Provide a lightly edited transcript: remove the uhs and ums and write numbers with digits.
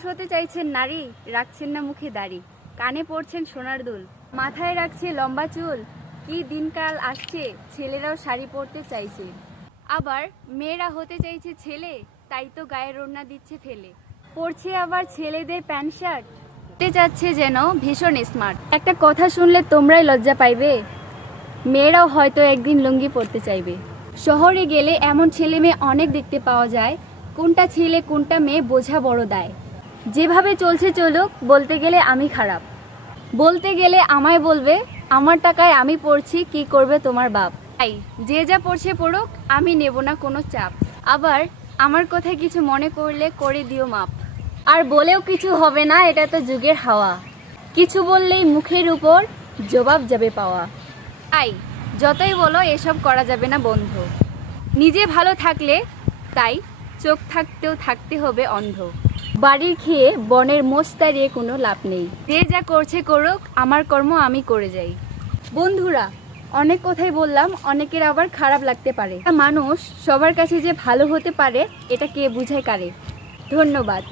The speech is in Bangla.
পুরুষ হতে চাইছেন নারী, রাখছেন না মুখে দাড়ি, কানে পরছেন সোনার দুল, মাথায় রাখছে লম্বা চুল। কি দিনকাল আসছে, ছেলেরাও শাড়ি পরতে চাইছে। আবার মেয়েরা হতে চাইছে ছেলে, তাই তো গায়ের ওড়না দিচ্ছে ফেলে। পরছে আবার ছেলেদের প্যান্ট শার্ট, হতে যাচ্ছে যেন ভীষণ স্মার্ট। একটা কথা শুনলে তোমরাই লজ্জা পাইবে, মেয়েরাও হয়তো একদিন লুঙ্গি পরতে চাইবে। শহরে গেলে এমন ছেলে মেয়ে অনেক দেখতে পাওয়া যায়, কোনটা ছেলে কোনটা মেয়ে বোঝা বড় দায়। যেভাবে চলছে চলুক, বলতে গেলে আমি খারাপ, বলতে গেলে আমায় বলবে আমার টাকায় আমি পড়ছি, কি করবে তোমার বাপ। তাই যে যা পড়ছে পড়ুক, আমি নেব না কোনো চাপ। আবার আমার কথায় কিছু মনে করলে করে দিও মাপ। আর বলেও কিছু হবে না, এটা তো যুগের হাওয়া, কিছু বললেই মুখের উপর জবাব যাবে পাওয়া। তাই যতই বলো এসব করা যাবে না বন্ধ, নিজে ভালো থাকলে তাই চোখ থাকতেও থাকতে হবে অন্ধ। বাড়ির খেয়ে বনের মোষ তাড়িয়ে কোনো লাভ নেই, যে যা করছে করুক, আমার কর্ম আমি করে যাই। বন্ধুরা, অনেক কথাই বললাম, অনেকের আবার খারাপ লাগতে পারে। মানুষ সবার কাছে যে ভালো হতে পারে, এটা কে বুঝায় কারে। ধন্যবাদ।